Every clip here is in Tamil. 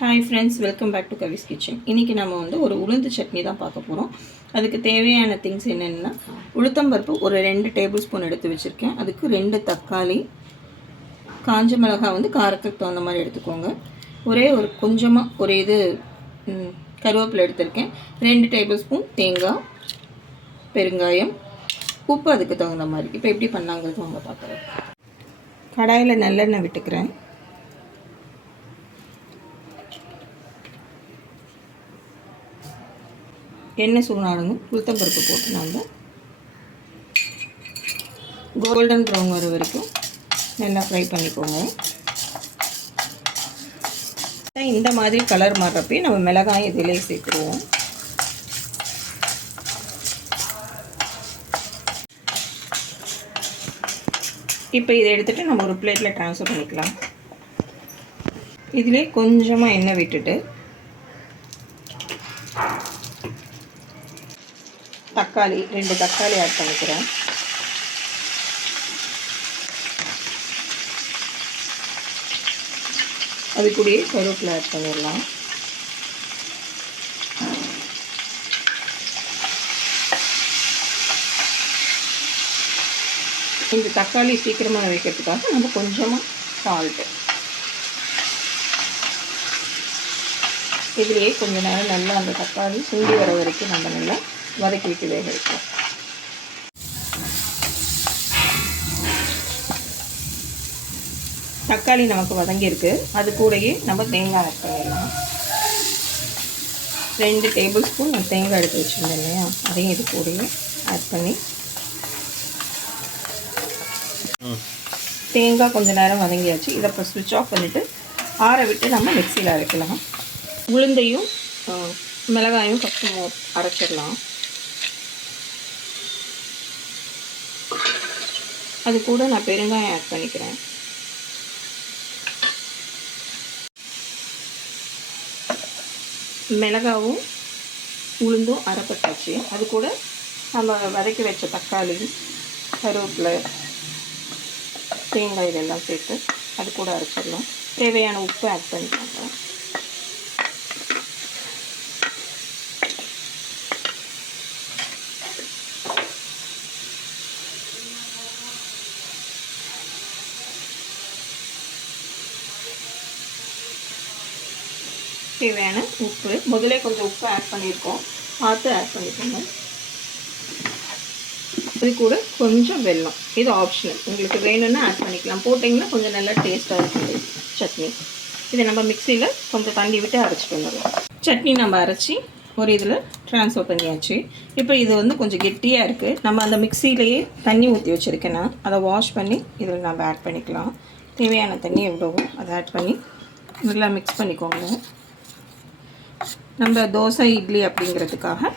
Hi friends, welcome back to Kavi's kitchen. இன்றைக்கி நம்ம ஒரு உளுந்து சட்னி தான் பார்க்க போகிறோம். அதுக்கு தேவையான திங்ஸ் என்னென்னா, உளுத்தம்பருப்பு ஒரு 2 டேபிள் ஸ்பூன் எடுத்து வச்சுருக்கேன். அதுக்கு 2 தக்காளி, காஞ்ச மிளகாய் காரத்துக்கு தகுந்த மாதிரி எடுத்துக்கோங்க. ஒரு கொஞ்சமாக இது கருவேப்பிலை எடுத்திருக்கேன். 2 டேபிள் ஸ்பூன் தேங்காய், பெருங்காயம், உப்பு அதுக்கு தகுந்த மாதிரி. இப்போ எப்படி பண்ணாங்கிறது அவங்க பார்க்குறேன். கடாயில் நல்லெண்ணெய் விட்டுக்கிறேன். எண்ணெய் சூடானது உளுத்தம்பருப்பு போட்டு நம்ம கோல்டன் ப்ரௌன் வர வரைக்கும் நல்லா ஃப்ரை பண்ணிக்கோங்க. இந்த மாதிரி கலர் மாறுறப்பே நம்ம மிளகாய் இதிலே சேர்த்துருவோம். இப்போ இதை எடுத்துகிட்டு நம்ம ஒரு பிளேட்டில் ட்ரான்ஸ்ஃபர் பண்ணிக்கலாம். இதிலே கொஞ்சமாக எண்ணெய் விட்டுட்டு தக்காளி 2 தக்காளி ஆட் பண்ணிக்கிறேன். அது கூடயே கருவேப்பிலை ஆட் பண்ணிடலாம். இந்த தக்காளி சீக்கிரமாக வைக்கிறதுக்காக நம்ம கொஞ்சமாக சால்ட்டு இதுலேயே கொஞ்ச நேரம் நல்லா அந்த தக்காளி சுண்டி வர வரைக்கும் நம்ம நல்லா வதக்கி விட்டு வேக வைக்கலாம். தக்காளி நமக்கு வதங்கியிருக்கு. அது கூடயே நம்ம தேங்காய் ஆட் பண்ணிடலாம். 2 டேபிள் ஸ்பூன் நான் தேங்காய் எடுத்து வச்சுருந்தேன் இல்லையா, அதையும் இது கூடயே ஆட் பண்ணி தேங்காய் கொஞ்சம் நேரம் வதங்கியாச்சு. இதை இப்போ ஸ்விட்ச் ஆஃப் பண்ணிவிட்டு ஆற விட்டு நம்ம மிக்சியில் அரைக்கலாம். உளுந்தையும் மிளகாயும் ஃபஸ்ட்டு அரைச்சிடலாம். அது கூட நான் பெருங்காயம் ஆட் பண்ணிக்கிறேன். மிளகாவும் உளுந்தும் அரைப்பட்டாச்சு. அது கூட நம்ம வதக்கி வச்ச தக்காளி, கருவேப்பிலை, தேங்காய் இதெல்லாம் சேர்த்து அது கூட அரைச்சிடலாம். தேவையான உப்பு ஆட் பண்ணிக்கோங்க. தேவையான உப்பு முதலே கொஞ்சம் உப்பு ஆட் பண்ணியிருக்கோம், பார்த்து ஆட் பண்ணிக்கோங்க. இது கூட கொஞ்சம் வெல்லம், இது ஆப்ஷனல், உங்களுக்கு வேணும்னா ஆட் பண்ணிக்கலாம். போட்டிங்கன்னா கொஞ்சம் நல்லா டேஸ்ட்டாக இருக்குது சட்னி. இதை நம்ம மிக்சியில் கொஞ்சம் தண்ணி விட்டு அரைச்சிட்டு வந்துடலாம். சட்னி நம்ம அரைச்சி ஒரு இதில் ட்ரான்ஸ்ஃபர் பண்ணியாச்சு. இப்போ இது கொஞ்சம் கெட்டியாக இருக்குது. நம்ம அந்த மிக்சியிலேயே தண்ணி ஊற்றி வச்சுருக்கேன்னா அதை வாஷ் பண்ணி இதில் நம்ம ஆட் பண்ணிக்கலாம். தேவையான தண்ணி எவ்வளவோ அதை ஆட் பண்ணி நல்லா மிக்ஸ் பண்ணிக்கோங்க. நம்ம தோசை, இட்லி அப்படிங்கிறதுக்காக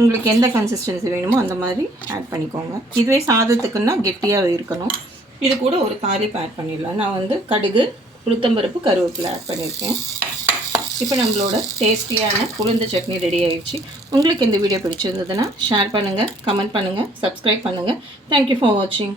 உங்களுக்கு எந்த கன்சிஸ்டன்சி வேணுமோ அந்த மாதிரி ஆட் பண்ணிக்கோங்க. இதுவே சாதத்துக்குன்னா கெட்டியாக இருக்கணும். இது கூட ஒரு தாளிப்பு ஆட் பண்ணிடலாம். நான் கடுகு, உளுத்தம்பருப்பு, கருவேப்பிலை ஆட் பண்ணியிருக்கேன். இப்போ நம்மளோட டேஸ்டியான உளுந்து சட்னி ரெடி ஆகிடுச்சு. உங்களுக்கு இந்த வீடியோ பிடிச்சிருந்ததுன்னா ஷேர் பண்ணுங்கள், கமெண்ட் பண்ணுங்கள், சப்ஸ்கிரைப் பண்ணுங்கள். தேங்க்யூ ஃபார் வாட்சிங்.